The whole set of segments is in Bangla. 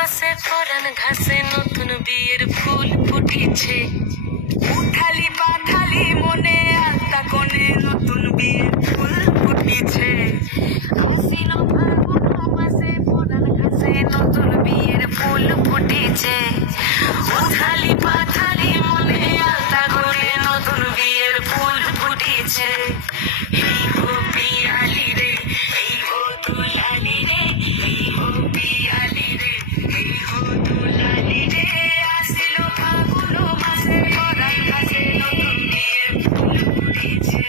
মাসে পরান ঘাসে নতুন বিয়ের ফুল ফুটিছে। উঠালি পাঠালি মনে আলতা কোণে নতুন বিয়ের ফুল ফুটিছে। আশ্বিন ফাল্গুন মাসে পরান ঘাসে নতুন বিয়ের ফুল ফুটিছে। উঠালি পাঠালি মনে আলতা কোণে নতুন বিয়ের ফুল ফুটিছে। এই গো পিয়ালি রে, এই গো দুলালি রে, এই গো পিয়ালি রে, এই গো দুলালি রে। আসিল ফাল্গুন মাসে পরান ঘাসে নতুন বিয়ের ফুল ফুটিছে।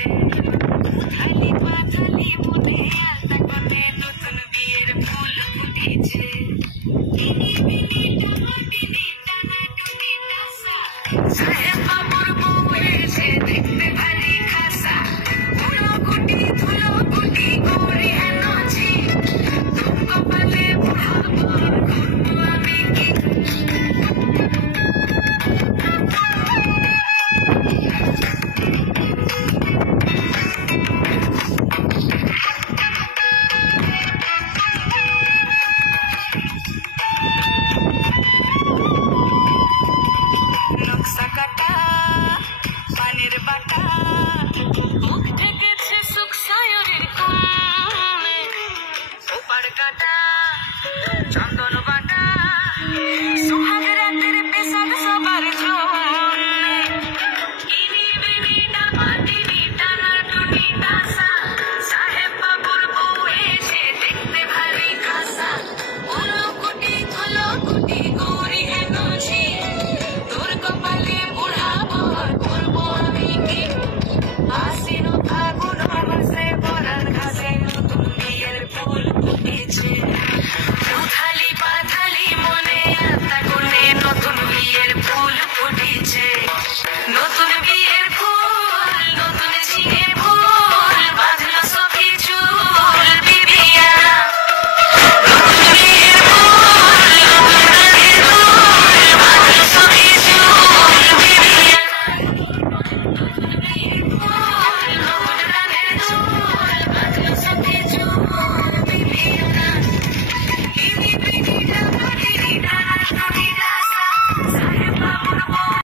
উঠালি পাঠালি মনে আলতা কোণে নতুন বিয়ের ফুল ফুটিছে। টিনি বিনি টানা টিনি টানা টুনি টাসা, সাহেব বাবুর বউ এসে দেখতে ভারী খাসা। ধুলো কুটি গৌরী হেন ঝি, তোর কপালে বুড়ার বর করবো আমি কি। নকশা কাটা পানির বাটা, মুখ ঢেকেছে সুখ সায়রের কোণে। ওপার কাটা